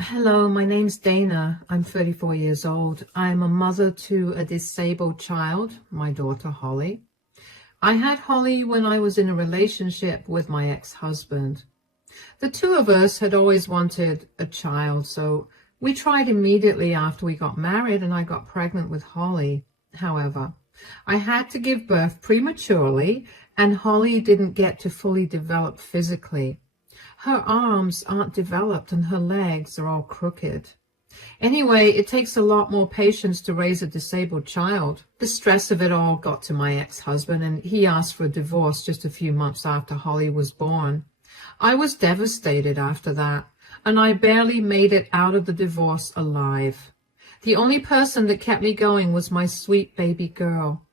Hello, my name's Dana. I'm 34 years old. I'm a mother to a disabled child, my daughter Holly. I had Holly when I was in a relationship with my ex-husband. The two of us had always wanted a child, so we tried immediately after we got married and I got pregnant with Holly. However, I had to give birth prematurely and Holly didn't get to fully develop physically. Her arms aren't developed and her legs are all crooked. Anyway, it takes a lot more patience to raise a disabled child. The stress of it all got to my ex-husband and he asked for a divorce just a few months after Holly was born. I was devastated after that, and I barely made it out of the divorce alive. The only person that kept me going was my sweet baby girl.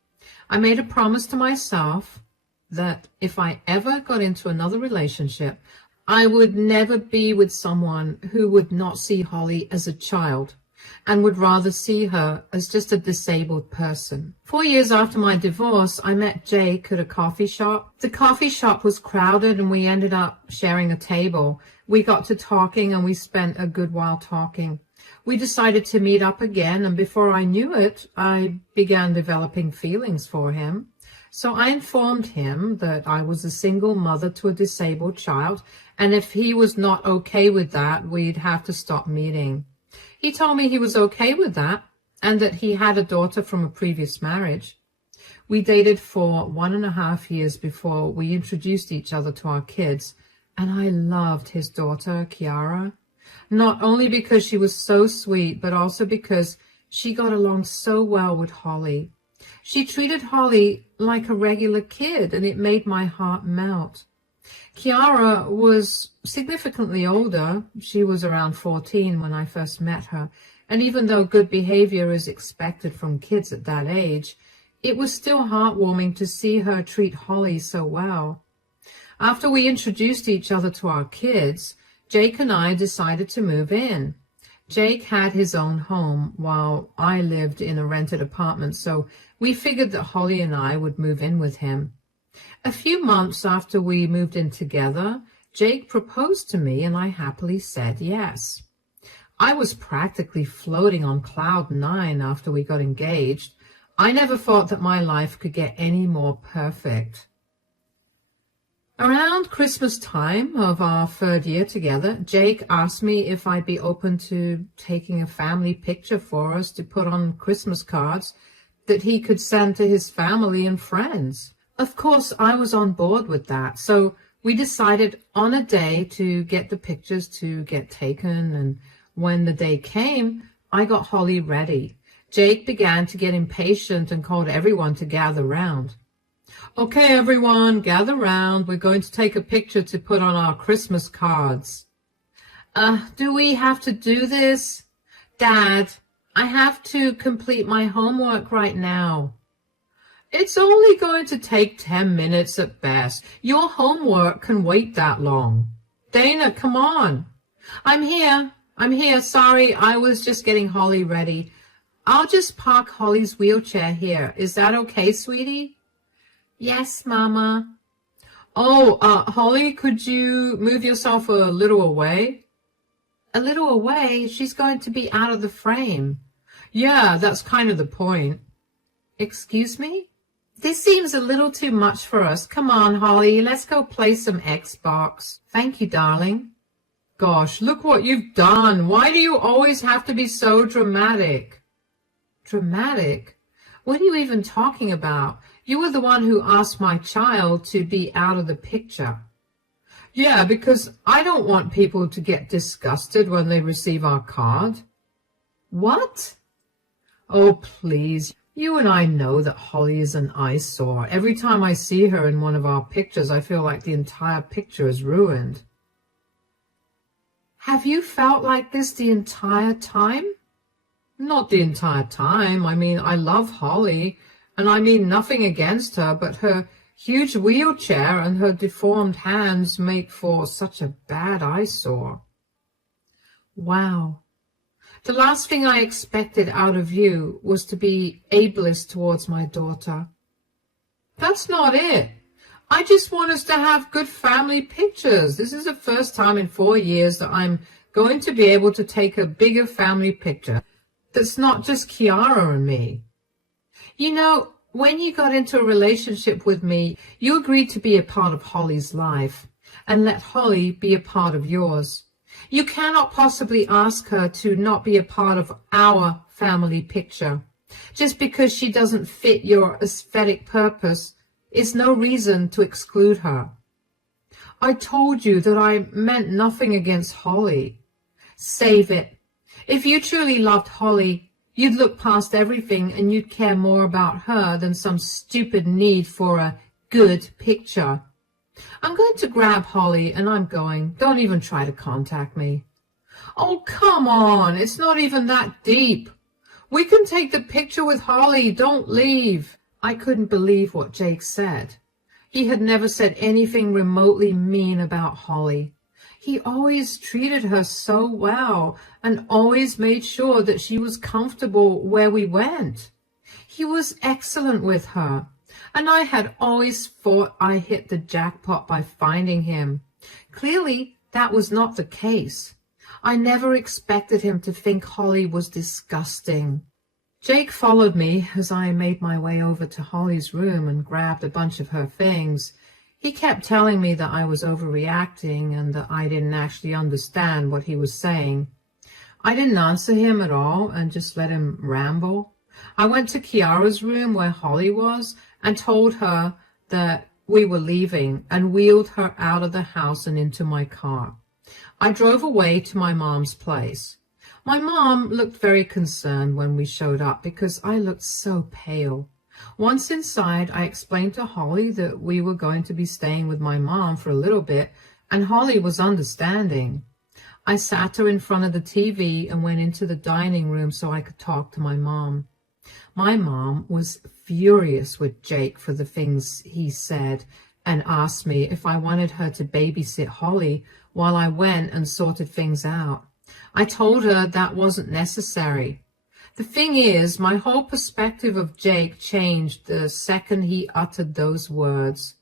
I made a promise to myself that if I ever got into another relationship, I would never be with someone who would not see Holly as a child and would rather see her as just a disabled person. 4 years after my divorce, I met Jake at a coffee shop. The coffee shop was crowded and we ended up sharing a table. We got to talking and we spent a good while talking. We decided to meet up again, and before I knew it, I began developing feelings for him. So I informed him that I was a single mother to a disabled child, and if he was not okay with that, we'd have to stop meeting. He told me he was okay with that, and that he had a daughter from a previous marriage. We dated for 1.5 years before we introduced each other to our kids, and I loved his daughter, Kiara. Not only because she was so sweet, but also because she got along so well with Holly. She treated Holly like a regular kid, and it made my heart melt. Kiara was significantly older. She was around 14 when I first met her, and even though good behavior is expected from kids at that age, it was still heartwarming to see her treat Holly so well. After we introduced each other to our kids, Jake and I decided to move in. Jake had his own home while I lived in a rented apartment, so we figured that Holly and I would move in with him. A few months after we moved in together, Jake proposed to me and I happily said yes. I was practically floating on cloud 9 after we got engaged. I never thought that my life could get any more perfect. Around Christmas time of our 3rd year together, Jake asked me if I'd be open to taking a family picture for us to put on Christmas cards that he could send to his family and friends. Of course, I was on board with that, so we decided on a day to get the pictures to get taken, and when the day came, I got Holly ready. Jake began to get impatient and called everyone to gather round. Okay, everyone, gather round. We're going to take a picture to put on our Christmas cards. Do we have to do this? Dad, I have to complete my homework right now. It's only going to take 10 minutes at best. Your homework can wait that long. Dana, come on. I'm here. Sorry, I was just getting Holly ready. I'll just park Holly's wheelchair here. Is that okay, sweetie? Yes, Mama. Oh, Holly, could you move yourself a little away? A little away? She's going to be out of the frame. Yeah, that's kind of the point. Excuse me? This seems a little too much for us. Come on, Holly, let's go play some Xbox. Thank you, darling. Gosh, look what you've done. Why do you always have to be so dramatic? Dramatic? What are you even talking about? You were the one who asked my child to be out of the picture. Yeah, because I don't want people to get disgusted when they receive our card. What? Oh, please. You and I know that Holly is an eyesore. Every time I see her in one of our pictures, I feel like the entire picture is ruined. Have you felt like this the entire time? Not the entire time. I mean, I love Holly, and I mean nothing against her, but her huge wheelchair and her deformed hands make for such a bad eyesore. Wow. The last thing I expected out of you was to be ableist towards my daughter. That's not it. I just want us to have good family pictures. This is the first time in 4 years that I'm going to be able to take a bigger family picture that's not just Kiara and me. You know, when you got into a relationship with me, you agreed to be a part of Holly's life and let Holly be a part of yours. You cannot possibly ask her to not be a part of our family picture. Just because she doesn't fit your aesthetic purpose is no reason to exclude her. I told you that I meant nothing against Holly. Save it. If you truly loved Holly, you'd look past everything and you'd care more about her than some stupid need for a good picture. I'm going to grab Holly and I'm going. Don't even try to contact me. Oh, come on. It's not even that deep. We can take the picture with Holly. Don't leave. I couldn't believe what Jake said. He had never said anything remotely mean about Holly. He always treated her so well and always made sure that she was comfortable where we went. He was excellent with her, and I had always thought I hit the jackpot by finding him. Clearly, that was not the case. I never expected him to think Holly was disgusting. Jake followed me as I made my way over to Holly's room and grabbed a bunch of her things. He kept telling me that I was overreacting and that I didn't actually understand what he was saying. I didn't answer him at all and just let him ramble. I went to Kiara's room where Holly was and told her that we were leaving and wheeled her out of the house and into my car. I drove away to my mom's place. My mom looked very concerned when we showed up because I looked so pale. Once inside, I explained to Holly that we were going to be staying with my mom for a little bit, and Holly was understanding. I sat her in front of the TV and went into the dining room so I could talk to my mom. My mom was furious with Jake for the things he said and asked me if I wanted her to babysit Holly while I went and sorted things out. I told her that wasn't necessary. The thing is, my whole perspective of Jake changed the second he uttered those words.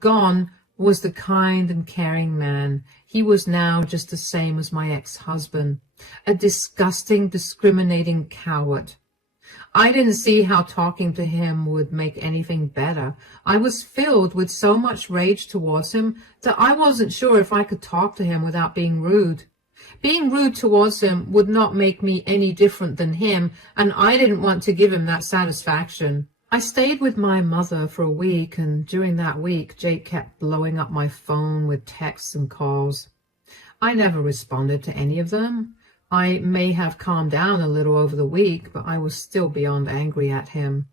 Gone was the kind and caring man. He was now just the same as my ex-husband, a disgusting, discriminating coward. I didn't see how talking to him would make anything better. I was filled with so much rage towards him that I wasn't sure if I could talk to him without being rude. Being rude towards him would not make me any different than him, and I didn't want to give him that satisfaction. I stayed with my mother for a week, and during that week, Jake kept blowing up my phone with texts and calls. I never responded to any of them. I may have calmed down a little over the week, but I was still beyond angry at him.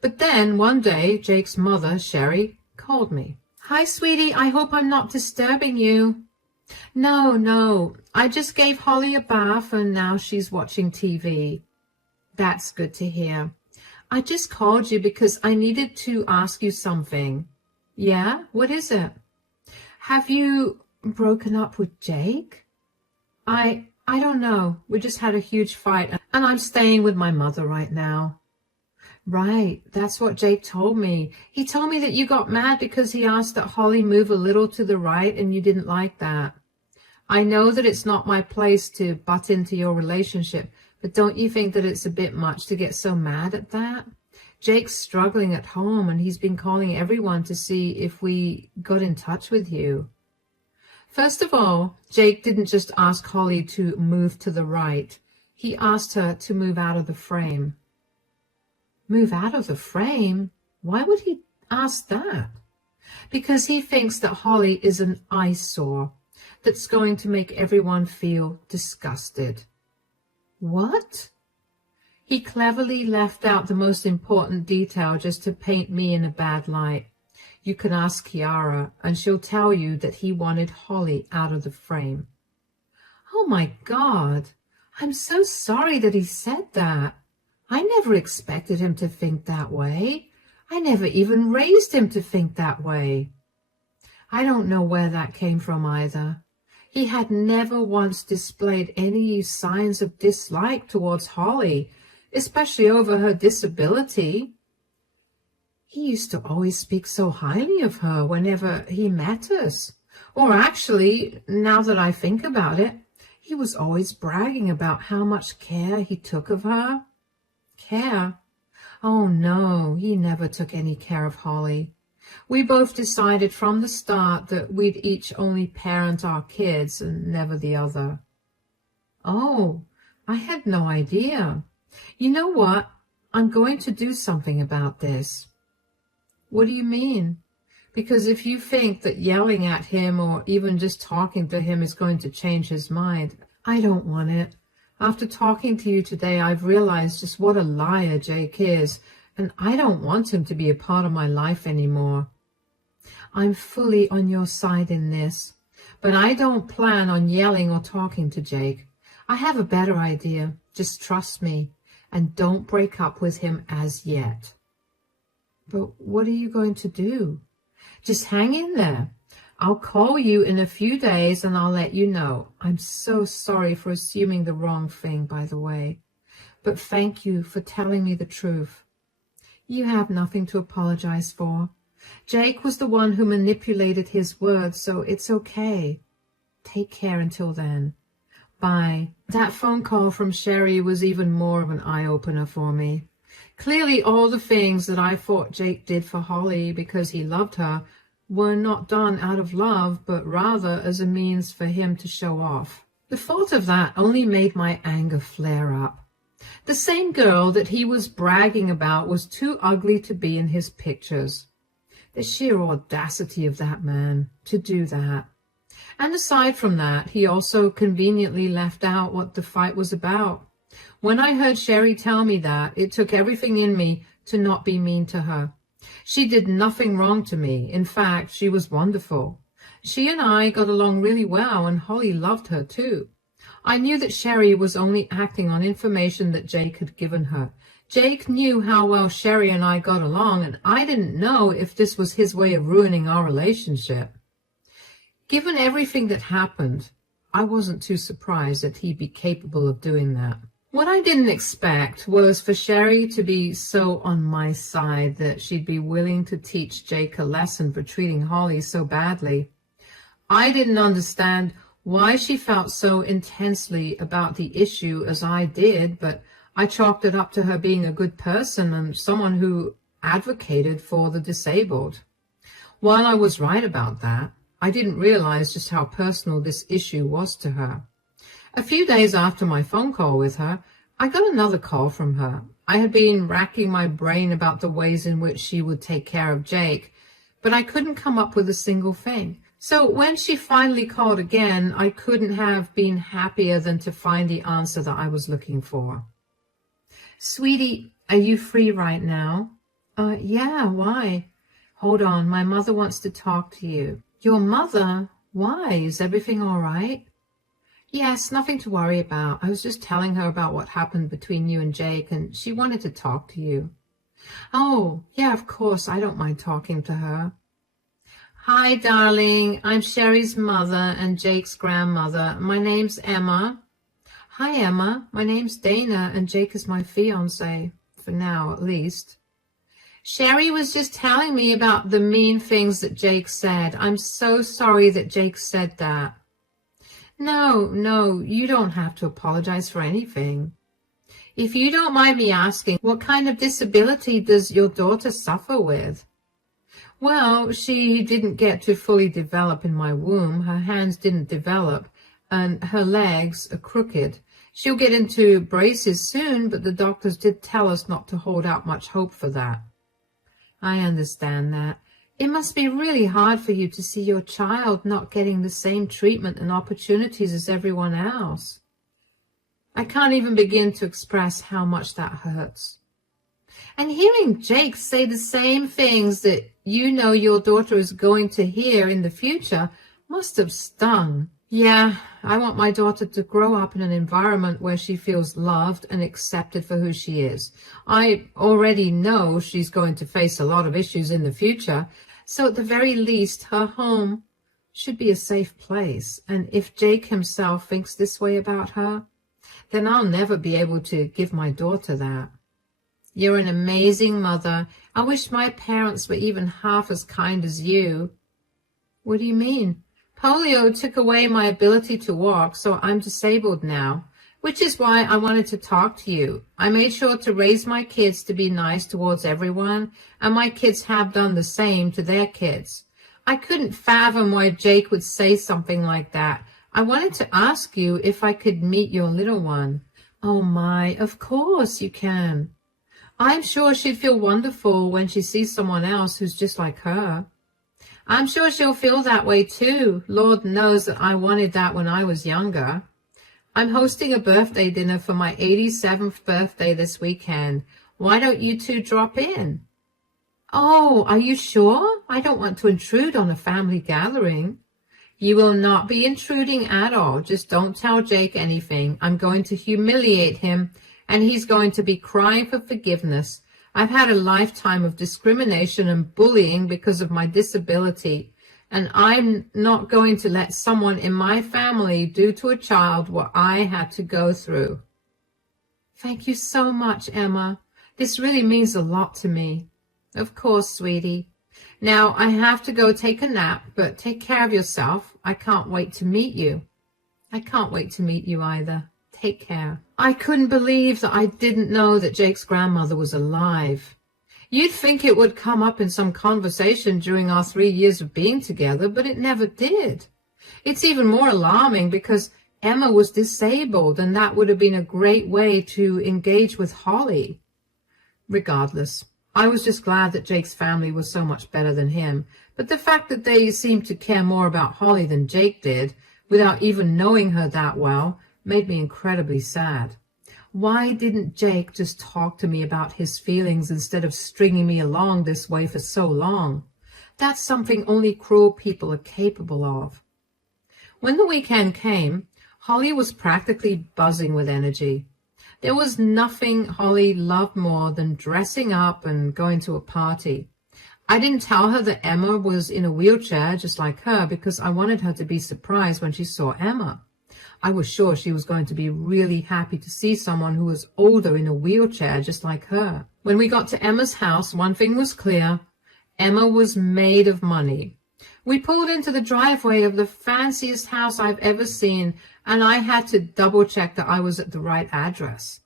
But then, one day, Jake's mother, Sherry, called me. "Hi, sweetie, I hope I'm not disturbing you." No, I just gave Holly a bath and now she's watching TV. That's good to hear. I just called you because I needed to ask you something. Yeah? What is it? Have you broken up with Jake? I don't know. We just had a huge fight and I'm staying with my mother right now. Right, that's what Jake told me. He told me that you got mad because he asked that Holly move a little to the right and you didn't like that. I know that it's not my place to butt into your relationship, but don't you think that it's a bit much to get so mad at that? Jake's struggling at home and he's been calling everyone to see if we got in touch with you. First of all, Jake didn't just ask Holly to move to the right. He asked her to move out of the frame. Move out of the frame? Why would he ask that? Because he thinks that Holly is an eyesore that's going to make everyone feel disgusted. What? He cleverly left out the most important detail just to paint me in a bad light. You can ask Kiara, and she'll tell you that he wanted Holly out of the frame. Oh my God, I'm so sorry that he said that. I never expected him to think that way. I never even raised him to think that way. I don't know where that came from either. He had never once displayed any signs of dislike towards Holly, especially over her disability. He used to always speak so highly of her whenever he met us. Or actually, now that I think about it, He was always bragging about how much care he took of her. Care? Oh no, he never took any care of Holly. We both decided from the start that we'd each only parent our kids and never the other. Oh, I had no idea. You know what? I'm going to do something about this. What do you mean? Because if you think that yelling at him or even just talking to him is going to change his mind, I don't want it. After talking to you today, I've realized just what a liar Jake is, and I don't want him to be a part of my life anymore. I'm fully on your side in this, but I don't plan on yelling or talking to Jake. I have a better idea. Just trust me, and don't break up with him as yet. But what are you going to do? Just hang in there. I'll call you in a few days and I'll let you know. I'm so sorry for assuming the wrong thing, by the way. But thank you for telling me the truth. You have nothing to apologize for. Jake was the one who manipulated his words, so it's okay. Take care until then. Bye. That phone call from Sherry was even more of an eye-opener for me. Clearly all the things that I thought Jake did for Holly because he loved her were not done out of love, but rather as a means for him to show off. The thought of that only made my anger flare up. The same girl that he was bragging about was too ugly to be in his pictures. The sheer audacity of that man to do that. And aside from that, he also conveniently left out what the fight was about. When I heard Sherry tell me that, it took everything in me to not be mean to her. She did nothing wrong to me. In fact, she was wonderful. She and I got along really well, and Holly loved her too. I knew that Sherry was only acting on information that Jake had given her. Jake knew how well Sherry and I got along, and I didn't know if this was his way of ruining our relationship. Given everything that happened, I wasn't too surprised that he'd be capable of doing that. What I didn't expect was for Sherry to be so on my side that she'd be willing to teach Jake a lesson for treating Holly so badly. I didn't understand why she felt so intensely about the issue as I did, but I chalked it up to her being a good person and someone who advocated for the disabled. While I was right about that, I didn't realize just how personal this issue was to her. A few days after my phone call with her, I got another call from her. I had been racking my brain about the ways in which she would take care of Jake, but I couldn't come up with a single thing. So when she finally called again, I couldn't have been happier than to find the answer that I was looking for. Sweetie, are you free right now? Yeah, why? Hold on, my mother wants to talk to you. Your mother? Why? Is everything all right? Yes, nothing to worry about. I was just telling her about what happened between you and Jake, and she wanted to talk to you. Oh, yeah, of course. I don't mind talking to her. Hi, darling. I'm Sherry's mother and Jake's grandmother. My name's Emma. Hi, Emma. My name's Dana, and Jake is my fiancé. For now, at least. Sherry was just telling me about the mean things that Jake said. I'm so sorry that Jake said that. No, you don't have to apologize for anything. If you don't mind me asking, what kind of disability does your daughter suffer with? Well, she didn't get to fully develop in my womb. Her hands didn't develop, and her legs are crooked. She'll get into braces soon, but the doctors did tell us not to hold out much hope for that. I understand that. It must be really hard for you to see your child not getting the same treatment and opportunities as everyone else. I can't even begin to express how much that hurts. And hearing Jake say the same things that you know your daughter is going to hear in the future must have stung. Yeah, I want my daughter to grow up in an environment where she feels loved and accepted for who she is. I already know she's going to face a lot of issues in the future, so at the very least, her home should be a safe place. And if Jake himself thinks this way about her, then I'll never be able to give my daughter that. You're an amazing mother. I wish my parents were even half as kind as you. What do you mean? Polio took away my ability to walk, so I'm disabled now, which is why I wanted to talk to you. I made sure to raise my kids to be nice towards everyone, and my kids have done the same to their kids. I couldn't fathom why Jake would say something like that. I wanted to ask you if I could meet your little one. Oh my, of course you can. I'm sure she'd feel wonderful when she sees someone else who's just like her. I'm sure she'll feel that way too. Lord knows that I wanted that when I was younger. I'm hosting a birthday dinner for my 87th birthday this weekend. Why don't you two drop in? Oh, are you sure? I don't want to intrude on a family gathering. You will not be intruding at all. Just don't tell Jake anything. I'm going to humiliate him, and he's going to be crying for forgiveness. I've had a lifetime of discrimination and bullying because of my disability, and I'm not going to let someone in my family do to a child what I had to go through. Thank you so much, Emma. This really means a lot to me. Of course, sweetie. Now, I have to go take a nap, but take care of yourself. I can't wait to meet you. I can't wait to meet you either. Take care. I couldn't believe that I didn't know that Jake's grandmother was alive. You'd think it would come up in some conversation during our 3 years of being together, but it never did. It's even more alarming because Emma was disabled, and that would have been a great way to engage with Holly. Regardless, I was just glad that Jake's family was so much better than him, but the fact that they seemed to care more about Holly than Jake did, without even knowing her that well, made me incredibly sad. Why didn't Jake just talk to me about his feelings instead of stringing me along this way for so long? That's something only cruel people are capable of. When the weekend came, Holly was practically buzzing with energy. There was nothing Holly loved more than dressing up and going to a party. I didn't tell her that Emma was in a wheelchair just like her because I wanted her to be surprised when she saw Emma. I was sure she was going to be really happy to see someone who was older in a wheelchair just like her. When we got to Emma's house, one thing was clear. Emma was made of money. We pulled into the driveway of the fanciest house I've ever seen, and I had to double-check that I was at the right address.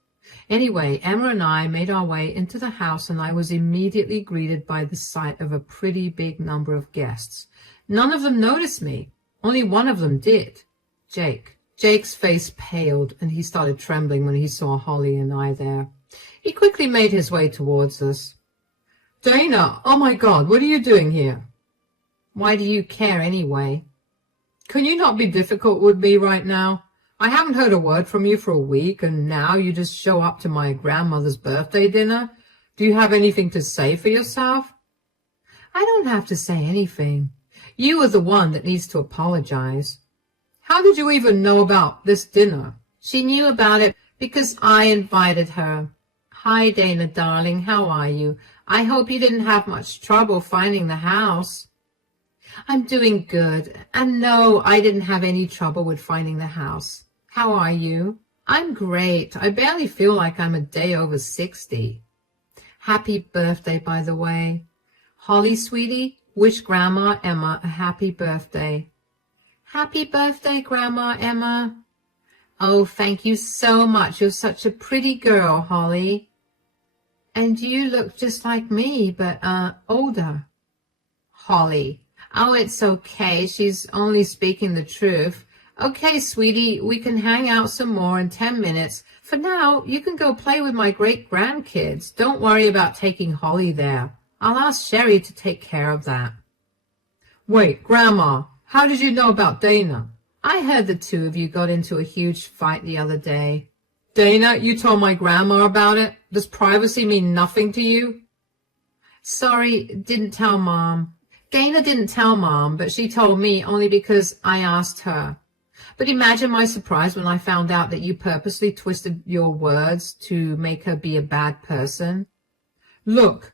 Anyway, Emma and I made our way into the house, and I was immediately greeted by the sight of a pretty big number of guests. None of them noticed me. Only one of them did. Jake. Jake's face paled, and he started trembling when he saw Holly and I there. He quickly made his way towards us. Dana, oh my God, what are you doing here? Why do you care anyway? Can you not be difficult with me right now? I haven't heard a word from you for a week, and now you just show up to my grandmother's birthday dinner? Do you have anything to say for yourself? I don't have to say anything. You are the one that needs to apologize. How did you even know about this dinner? She knew about it because I invited her. Hi, Dana, darling. How are you? I hope you didn't have much trouble finding the house. I'm doing good. And no, I didn't have any trouble with finding the house. How are you? I'm great. I barely feel like I'm a day over 60. Happy birthday, by the way. Holly, sweetie, wish Grandma Emma a happy birthday. Happy birthday, Grandma Emma. Oh, thank you so much. You're such a pretty girl, Holly. And you look just like me, but, older. Holly. Oh, it's okay. She's only speaking the truth. Okay, sweetie, we can hang out some more in 10 minutes. For now, you can go play with my great-grandkids. Don't worry about taking Holly there. I'll ask Sherry to take care of that. Wait, Grandma. How did you know about Dana? I heard the two of you got into a huge fight the other day. Dana, you told my grandma about it? Does privacy mean nothing to you? Sorry, didn't tell Mom. Dana didn't tell Mom, but she told me only because I asked her. But imagine my surprise when I found out that you purposely twisted your words to make her be a bad person. Look.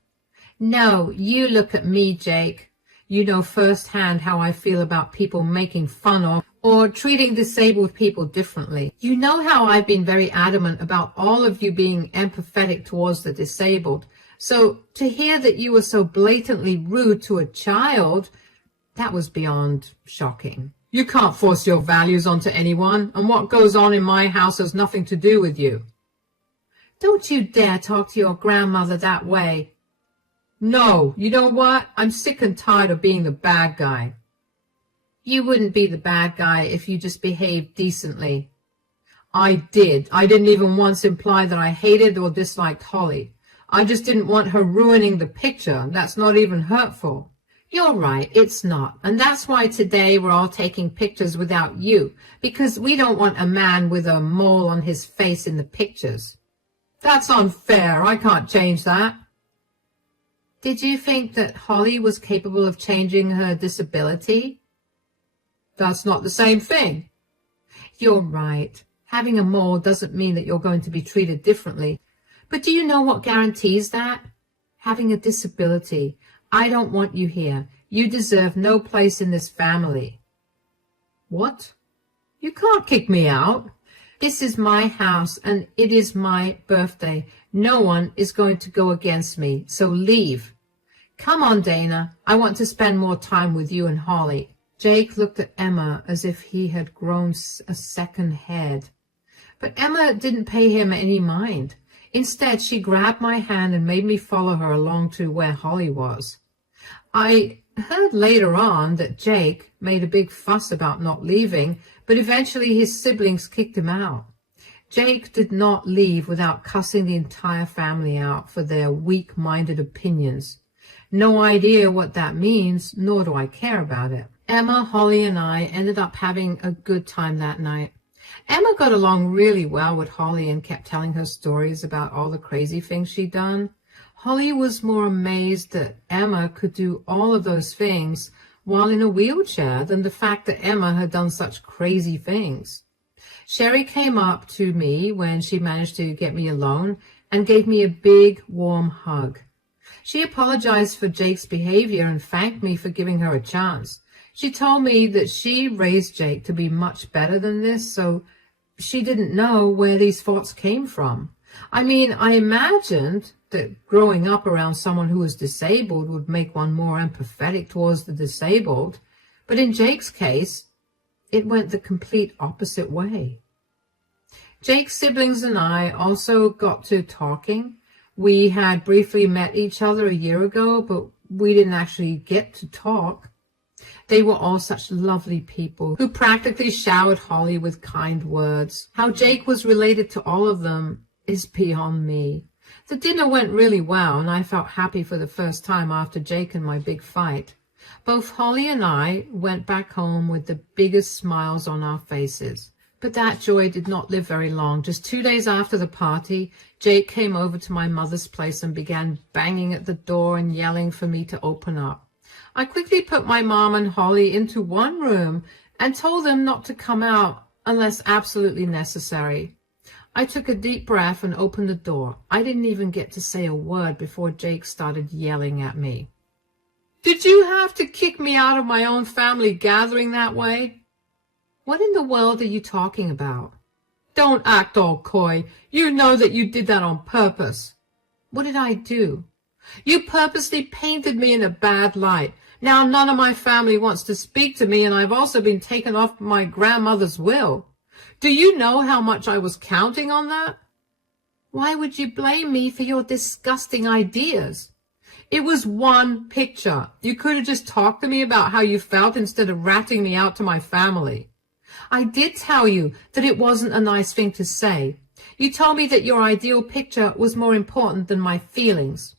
No, you look at me, Jake. You know firsthand how I feel about people making fun of or treating disabled people differently. You know how I've been very adamant about all of you being empathetic towards the disabled. So to hear that you were so blatantly rude to a child, that was beyond shocking. You can't force your values onto anyone, and what goes on in my house has nothing to do with you. Don't you dare talk to your grandmother that way. No, you know what? I'm sick and tired of being the bad guy. You wouldn't be the bad guy if you just behaved decently. I did. I didn't even once imply that I hated or disliked Holly. I just didn't want her ruining the picture. That's not even hurtful. You're right, it's not. And that's why today we're all taking pictures without you, because we don't want a man with a mole on his face in the pictures. That's unfair. I can't change that. Did you think that Holly was capable of changing her disability? That's not the same thing. You're right. Having a mole doesn't mean that you're going to be treated differently. But do you know what guarantees that? Having a disability. I don't want you here. You deserve no place in this family. What? You can't kick me out. This is my house, and it is my birthday. No one is going to go against me, so leave. Come on, Dana. I want to spend more time with you and Holly. Jake looked at Emma as if he had grown a second head. But Emma didn't pay him any mind. Instead, she grabbed my hand and made me follow her along to where Holly was. I heard later on that Jake made a big fuss about not leaving, but eventually his siblings kicked him out. Jake did not leave without cussing the entire family out for their weak-minded opinions. No idea what that means, nor do I care about it. Emma, Holly, and I ended up having a good time that night. Emma got along really well with Holly and kept telling her stories about all the crazy things she'd done. Holly was more amazed that Emma could do all of those things while in a wheelchair than the fact that Emma had done such crazy things. Sherry came up to me when she managed to get me alone and gave me a big, warm hug. She apologized for Jake's behavior and thanked me for giving her a chance. She told me that she raised Jake to be much better than this, so she didn't know where these thoughts came from. I mean, I imagined that growing up around someone who was disabled would make one more empathetic towards the disabled, but in Jake's case, it went the complete opposite way. Jake's siblings and I also got to talking. We had briefly met each other a year ago, but we didn't actually get to talk. They were all such lovely people who practically showered Holly with kind words. How Jake was related to all of them is beyond me. The dinner went really well, and I felt happy for the first time after Jake and my big fight. Both Holly and I went back home with the biggest smiles on our faces. But that joy did not live very long. Just 2 days after the party, Jake came over to my mother's place and began banging at the door and yelling for me to open up. I quickly put my mom and Holly into one room and told them not to come out unless absolutely necessary. I took a deep breath and opened the door. I didn't even get to say a word before Jake started yelling at me. Did you have to kick me out of my own family gathering that way? What in the world are you talking about? Don't act all coy. You know that you did that on purpose. What did I do? You purposely painted me in a bad light. Now none of my family wants to speak to me, and I've also been taken off my grandmother's will. Do you know how much I was counting on that? Why would you blame me for your disgusting ideas? It was one picture. You could have just talked to me about how you felt instead of ratting me out to my family. I did tell you that it wasn't a nice thing to say. You told me that your ideal picture was more important than my feelings.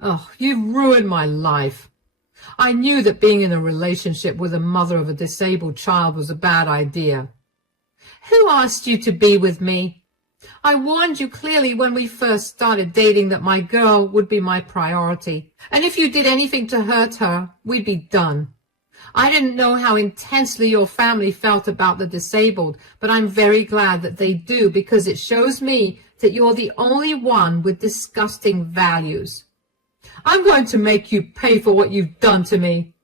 Oh, you've ruined my life. I knew that being in a relationship with a mother of a disabled child was a bad idea. Who asked you to be with me? I warned you clearly when we first started dating that my girl would be my priority, and if you did anything to hurt her, we'd be done. I didn't know how intensely your family felt about the disabled, but I'm very glad that they do, because it shows me that you're the only one with disgusting values. I'm going to make you pay for what you've done to me.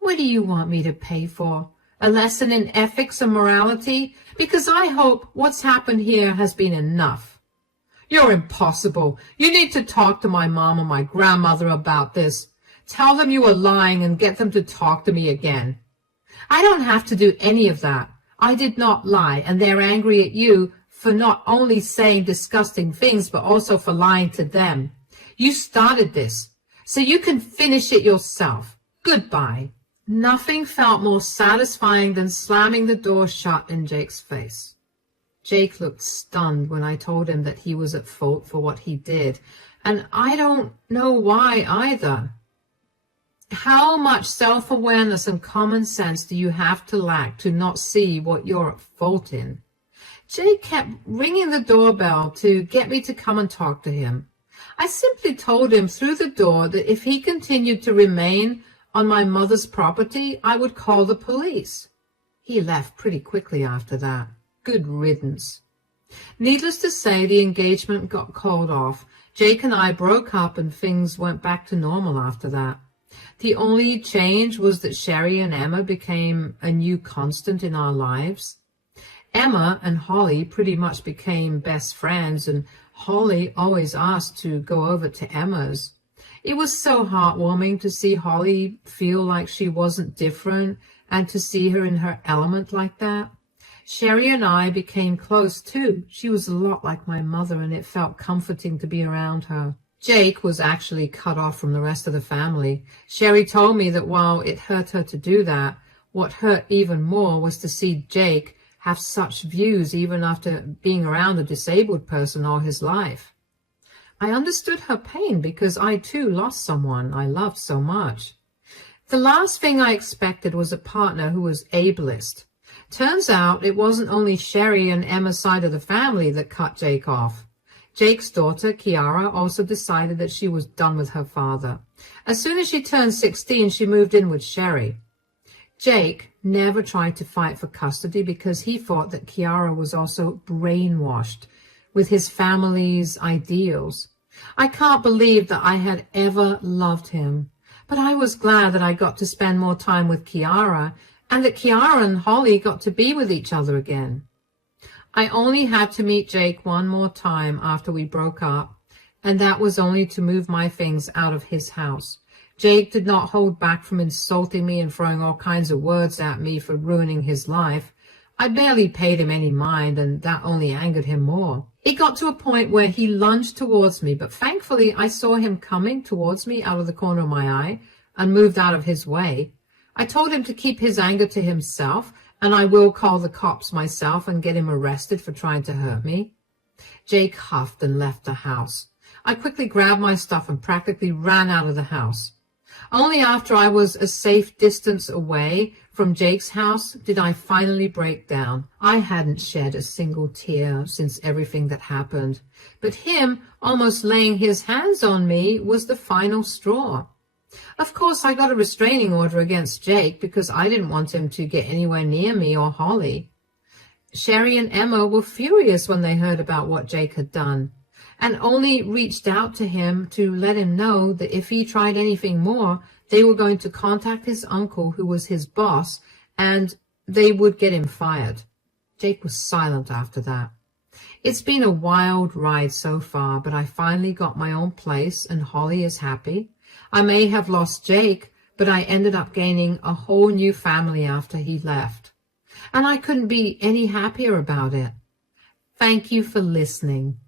What do you want me to pay for? A lesson in ethics and morality? Because I hope what's happened here has been enough. You're impossible. You need to talk to my mom and my grandmother about this. Tell them you are lying and get them to talk to me again. I don't have to do any of that. I did not lie, and they're angry at you for not only saying disgusting things, but also for lying to them. You started this, so you can finish it yourself. Goodbye. Nothing felt more satisfying than slamming the door shut in Jake's face. Jake looked stunned when I told him that he was at fault for what he did, and I don't know why either. How much self-awareness and common sense do you have to lack to not see what you're at fault in? Jake kept ringing the doorbell to get me to come and talk to him. I simply told him through the door that if he continued to remain on my mother's property, I would call the police. He left pretty quickly after that. Good riddance. Needless to say, the engagement got called off. Jake and I broke up and things went back to normal after that. The only change was that Sherry and Emma became a new constant in our lives. Emma and Holly pretty much became best friends, and Holly always asked to go over to Emma's. It was so heartwarming to see Holly feel like she wasn't different and to see her in her element like that. Sherry and I became close too. She was a lot like my mother, and it felt comforting to be around her. Jake was actually cut off from the rest of the family. Sherry told me that while it hurt her to do that, what hurt even more was to see Jake have such views even after being around a disabled person all his life. I understood her pain because I too lost someone I loved so much. The last thing I expected was a partner who was ableist. Turns out it wasn't only Sherry and Emma's side of the family that cut Jake off. Jake's daughter, Kiara, also decided that she was done with her father. As soon as she turned 16, she moved in with Sherry. Jake never tried to fight for custody because he thought that Kiara was also brainwashed with his family's ideals. I can't believe that I had ever loved him, but I was glad that I got to spend more time with Kiara and that Kiara and Holly got to be with each other again. I only had to meet Jake one more time after we broke up, and that was only to move my things out of his house. Jake did not hold back from insulting me and throwing all kinds of words at me for ruining his life. I barely paid him any mind, and that only angered him more. It got to a point where he lunged towards me, but thankfully I saw him coming towards me out of the corner of my eye and moved out of his way. I told him to keep his anger to himself, and I will call the cops myself and get him arrested for trying to hurt me. Jake huffed and left the house. I quickly grabbed my stuff and practically ran out of the house. Only after I was a safe distance away from Jake's house did I finally break down. I hadn't shed a single tear since everything that happened, but him almost laying his hands on me was the final straw. Of course, I got a restraining order against Jake because I didn't want him to get anywhere near me or Holly. Sherry and Emma were furious when they heard about what Jake had done, and only reached out to him to let him know that if he tried anything more, they were going to contact his uncle, who was his boss, and they would get him fired. Jake was silent after that. It's been a wild ride so far, but I finally got my own place, and Holly is happy. I may have lost Jake, but I ended up gaining a whole new family after he left. And I couldn't be any happier about it. Thank you for listening.